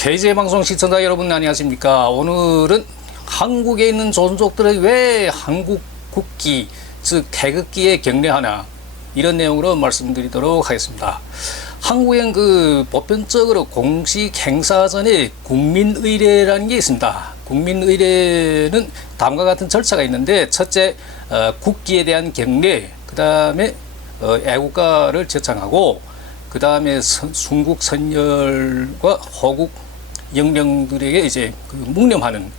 KJ 방송 시청자 여러분 안녕하십니까. 오늘은 한국에 있는 조선족들이 왜 한국 국기 즉 태극기에 경례하나 이런 내용으로 말씀드리도록 하겠습니다. 한국엔 보편적으로 공식 행사 전에 국민의례라는 게 있습니다. 국민의례는 다음과 같은 절차가 있는데, 첫째 국기에 대한 경례, 그 다음에 애국가를 제창하고, 그 다음에 순국 선열과 호국 영령들에게 이제 묵념하는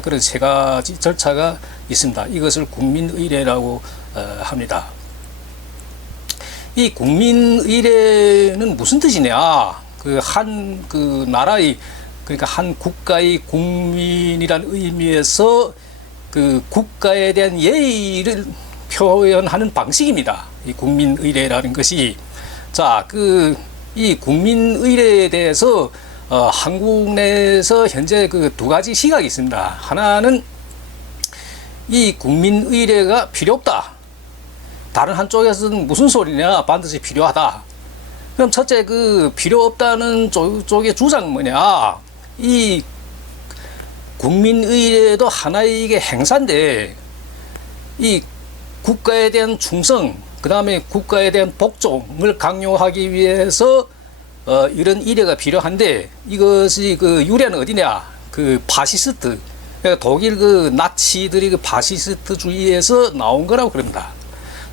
그런 세 가지 절차가 있습니다. 이것을 국민의례라고 합니다. 이 국민의례는 무슨 뜻이냐? 한 나라의, 그러니까 한 국가의 국민이라는 의미에서 국가에 대한 예의를 표현하는 방식입니다. 이 국민의례라는 것이. 자, 이 국민의례에 대해서 한국 내에서 현재 두 가지 시각이 있습니다. 하나는 이 국민의례가 필요 없다. 다른 한쪽에서는 무슨 소리냐, 반드시 필요하다. 그럼 첫째 필요 없다는 쪽의 주장은 뭐냐? 이 국민의례도 하나의 이게 행사인데, 이 국가에 대한 충성, 그 다음에 국가에 대한 복종을 강요하기 위해서 이런 의례가 필요한데, 이것이 유래는 어디냐? 파시스트, 그러니까 독일 나치들이 파시스트주의에서 나온 거라고 그럽니다.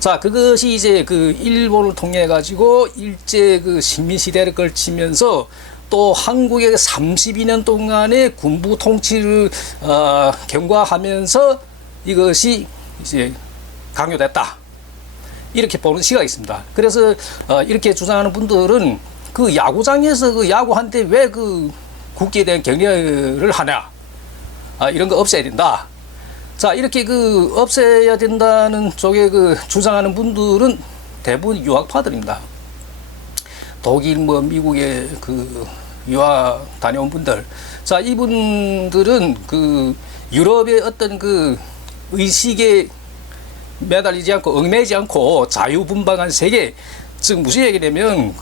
자, 그것이 이제 일본을 통해 가지고 일제 식민시대를 걸치면서 또 한국의 32년 동안의 군부 통치를 경과하면서 이것이 이제 강요됐다. 이렇게 보는 시각이 있습니다. 그래서 이렇게 주장하는 분들은 야구장에서 야구한테 왜 국기에 대한 경례를 하냐? 이런 거 없애야 된다. 자, 이렇게 없애야 된다는 쪽에 주장하는 분들은 대부분 유학파들입니다. 독일, 미국에 유학 다녀온 분들. 자, 이분들은 유럽의 어떤 의식에 매달리지 않고, 얽매이지 않고 자유분방한 세계, 즉 무슨 얘기냐면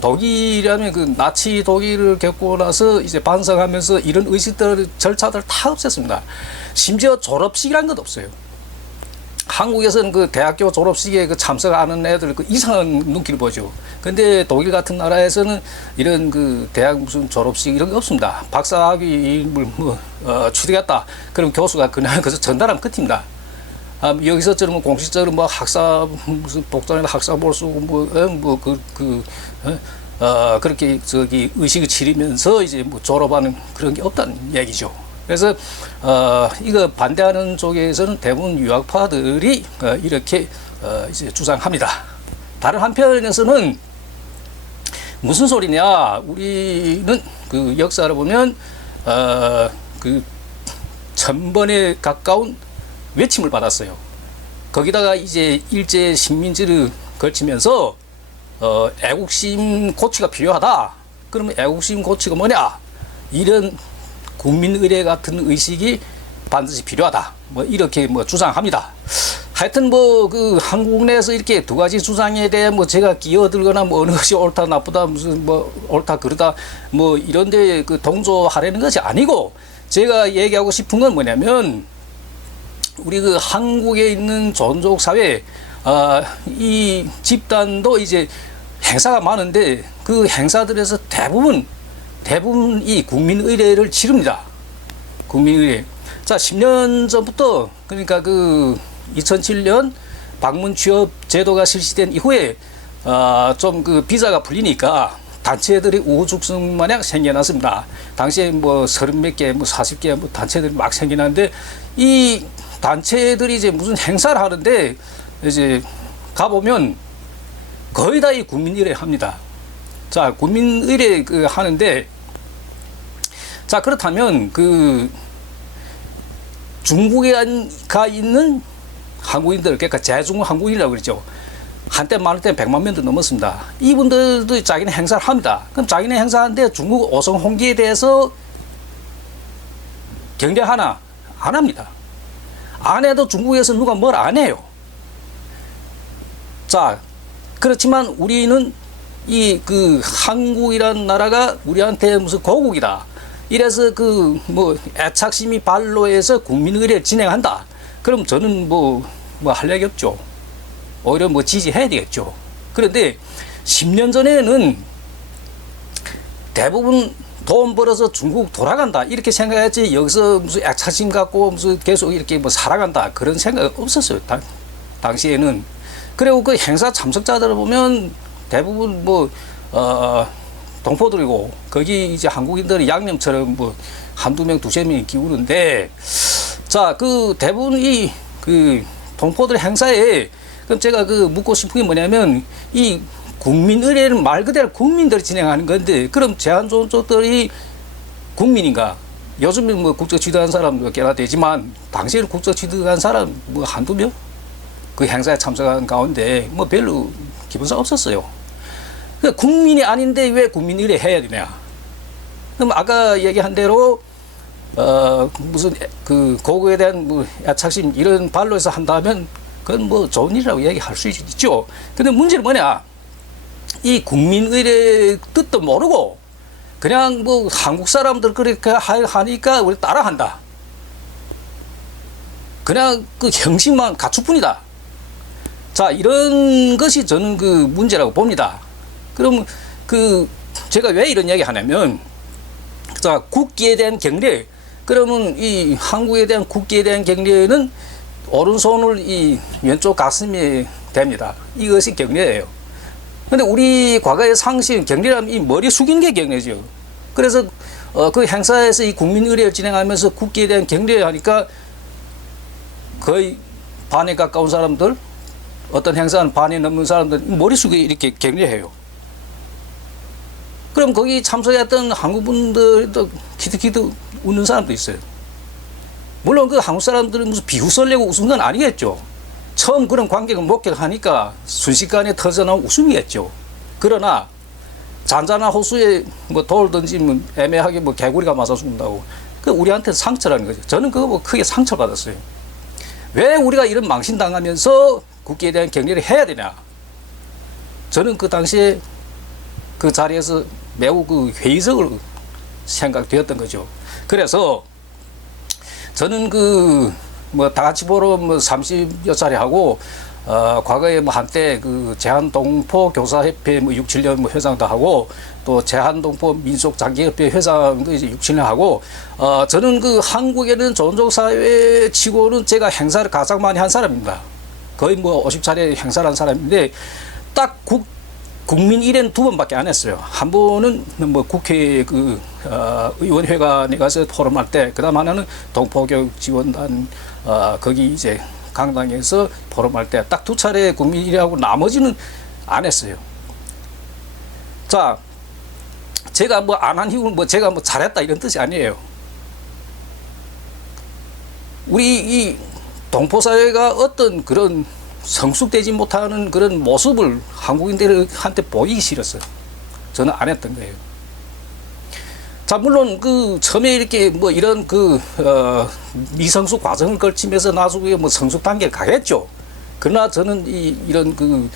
독일이라면 나치 독일을 겪고 나서 이제 반성하면서 이런 의식들, 절차들 다 없앴습니다. 심지어 졸업식이란 것 없어요. 한국에서는 대학교 졸업식에 참석하는 애들 이상한 눈길을 보죠. 근데 독일 같은 나라에서는 이런 대학 무슨 졸업식 이런 게 없습니다. 박사학위를 취득했다. 그럼 교수가 그날 그래서 전달하면 끝입니다. 여기서처럼 공식적으로 학사 무슨 복장이나 학사볼 쓰고 그렇게 의식을 치르면서 이제 졸업하는 그런 게 없다는 얘기죠. 그래서 이거 반대하는 쪽에서는 대부분 유학파들이 이렇게 이제 주장합니다. 다른 한편에서는 무슨 소리냐? 우리는 역사를 보면 1000번에 가까운 외침을 받았어요. 거기다가 이제 일제 식민지를 걸치면서 애국심 고취가 필요하다. 그러면 애국심 고취가 뭐냐? 이런 국민의례 같은 의식이 반드시 필요하다. 이렇게 주장합니다. 하여튼 한국 내에서 이렇게 두 가지 주장에 대해 제가 끼어들거나 어느 것이 옳다 나쁘다 무슨 옳다 그르다 이런데 동조하려는 것이 아니고, 제가 얘기하고 싶은 건 뭐냐면, 우리 한국에 있는 조선족 사회, 이 집단도 이제 행사가 많은데 그 행사들에서 대부분 이 국민의례를 치릅니다. 국민의례. 자, 10년 전부터, 그러니까 2007년 방문 취업 제도가 실시된 이후에 좀 비자가 풀리니까 단체들이 우후죽순 마냥 생겨났습니다. 당시에 30몇 개, 40개 단체들이 막 생겨났는데, 이 단체들이 이제 무슨 행사를 하는데 이제 가보면 거의 다 이 국민의례 합니다. 자, 국민의례 하는데, 자, 그렇다면 중국에 가 있는 한국인들, 그러니까 재중 한국인이라고 그러죠. 한때 많을 때 100만 명도 넘었습니다. 이분들도 자기네 행사를 합니다. 그럼 자기네 행사하는데 중국 오성홍기에 대해서 경례하나? 안 합니다. 안 해도 중국에서 누가 뭘 안 해요. 자, 그렇지만 우리는 이 그 한국이란 나라가 우리한테 무슨 고국이다. 이래서 그 뭐 애착심이 발로해서 국민의례를 진행한다. 그럼 저는 뭐 할 얘기 없죠. 오히려 뭐 지지해야 되겠죠. 그런데 10년 전에는 대부분 돈 벌어서 중국 돌아간다 이렇게 생각했지, 여기서 무슨 애착심 갖고 무슨 계속 이렇게 뭐 살아간다 그런 생각 없었어요. 당시에는. 그리고 그 행사 참석자들을 보면 대부분 뭐 동포들이고, 거기 이제 한국인들이 양념처럼 뭐 한두 명 두세 명이 기우는데, 자, 그 대부분 이 그 동포들 행사에, 그럼 제가 그 묻고 싶은 게 뭐냐면, 이 국민의례는 말 그대로 국민들이 진행하는 건데, 그럼 제한종족들이 국민인가? 요즘은 뭐 국적 취득한 사람 몇 개나 되지만, 당시에는 국적 취득한 사람 뭐 한두 명? 그 행사에 참석한 가운데 뭐 별로 기본상 없었어요. 그러니까 국민이 아닌데 왜 국민의례 해야 되냐? 그럼 아까 얘기한 대로 무슨 그 고국에 대한 뭐 애착심 이런 발로해서 한다면 그건 뭐 좋은 일이라고 얘기할 수 있죠. 근데 문제는 뭐냐? 이 국민의례 뜻도 모르고 그냥 뭐 한국 사람들 그렇게 하니까 우리 따라한다. 그냥 그 형식만 갖출 뿐이다. 자, 이런 것이 저는 그 문제라고 봅니다. 그럼 그 제가 왜 이런 이야기 하냐면, 자, 국기에 대한 경례, 그러면 이 한국에 대한 국기에 대한 경례는 오른손을 이 왼쪽 가슴에 댑니다. 이것이 경례예요. 근데 우리 과거의 상식 경례라면 이 머리 숙이는 게 경례죠. 그래서 그 행사에서 이 국민의례를 진행하면서 국기에 대한 경례하니까 거의 반에 가까운 사람들, 어떤 행사는 반이 넘는 사람들 머리 숙여 이렇게 경례해요. 그럼 거기 참석했던 한국분들도 키득키득 웃는 사람도 있어요. 물론 그 한국 사람들은 무슨 비웃을 내고 웃은 건 아니겠죠. 처음 그런 관객을 목격하니까 순식간에 터져나온 웃음이겠죠. 그러나 잔잔한 호수에 뭐 돌 던지면 애매하게 뭐 개구리가 맞아 죽는다고, 그 우리한테 상처라는 거죠. 저는 그거 뭐 크게 상처받았어요. 왜 우리가 이런 망신당하면서 국기에 대한 경례를 해야 되냐? 저는 그 당시에 그 자리에서 매우 그 회의적으로 생각되었던 거죠. 그래서 저는 그 뭐 다 같이 보러 뭐 30여 차례 하고, 과거에 뭐 한때 그 제한동포 교사협회 뭐 6, 7년 뭐 회장도 하고, 또 제한동포 민속장기협회 회장도 이제 6, 7년 하고, 저는 그 한국에는 존속사회 치고는 제가 행사를 가장 많이 한 사람입니다. 거의 뭐 50차례 행사를 한 사람인데, 딱 국민일회는 2번밖에 안 했어요. 한 번은 뭐 국회 그 의원회관에 가서 포럼할 때, 그다음 하나는 동포교육 지원단 거기 이제 강당에서 포럼할 때 딱 2차례 국민일회하고 나머지는 안 했어요. 자, 제가 뭐 안 한 이유는 뭐 제가 뭐 잘했다 이런 뜻이 아니에요. 우리 이 동포사회가 어떤 그런 성숙되지 못하는 그런 모습을 한국인들한테 보이기 싫었어요. 저는 안 했던 거예요. 자, 물론 그 처음에 이렇게 뭐 이런 그 미성숙 과정을 거치면서 나중에 뭐 성숙 단계를 가겠죠. 그러나 저는 이런 그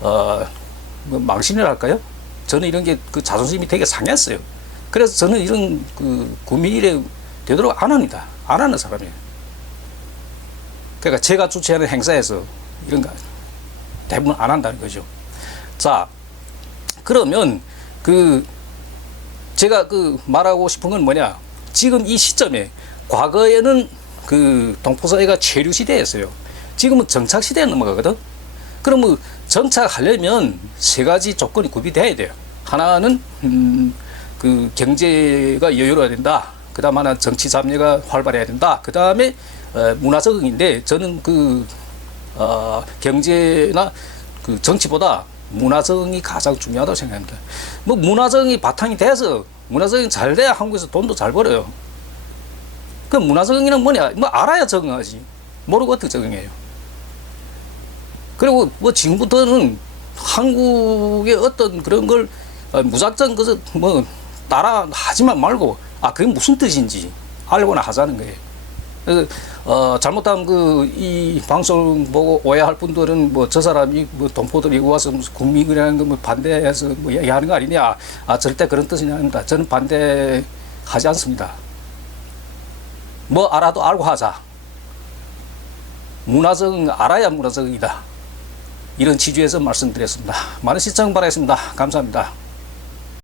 뭐 망신을 할까요? 저는 이런 게 그 자존심이 되게 상했어요. 그래서 저는 이런 그 국민일회 되도록 안 합니다. 안 하는 사람이에요. 그러니까 제가 주최하는 행사에서 이런 거 대부분 안 한다는 거죠. 자, 그러면 그 제가 그 말하고 싶은 건 뭐냐? 지금 이 시점에, 과거에는 그 동포사회가 체류 시대였어요. 지금은 정착 시대에 넘어가거든. 그러면 정착하려면 3가지 조건이 구비돼야 돼요. 하나는 그 경제가 여유로워야 된다. 그다음 하나 정치 참여가 활발해야 된다. 그다음에 문화 적응인데, 저는 그 경제나 그 정치보다 문화 적응이 가장 중요하다고 생각합니다. 뭐 문화 적응이 바탕이 돼서, 문화 적응이 잘 돼야 한국에서 돈도 잘 벌어요. 그 문화 적응이란 뭐냐? 뭐 알아야 적응하지. 모르고 어떻게 적응해요? 그리고 뭐 지금부터는 한국의 어떤 그런 걸 무작정 그저 뭐 따라 하지만 말고, 그게 무슨 뜻인지 알고나 하자는 거예요. 잘못하면 이 방송을 보고 오해할 분들은 뭐 저 사람이 뭐 동포들이 와서 무슨 국민이라는 거 뭐 반대해서 뭐 얘기하는 거 아니냐. 절대 그런 뜻이 아닙니다. 저는 반대하지 않습니다. 뭐 알아도 알고 하자. 문화적은 알아야 문화적이다. 이런 취지에서 말씀드렸습니다. 많은 시청 바라겠습니다. 감사합니다.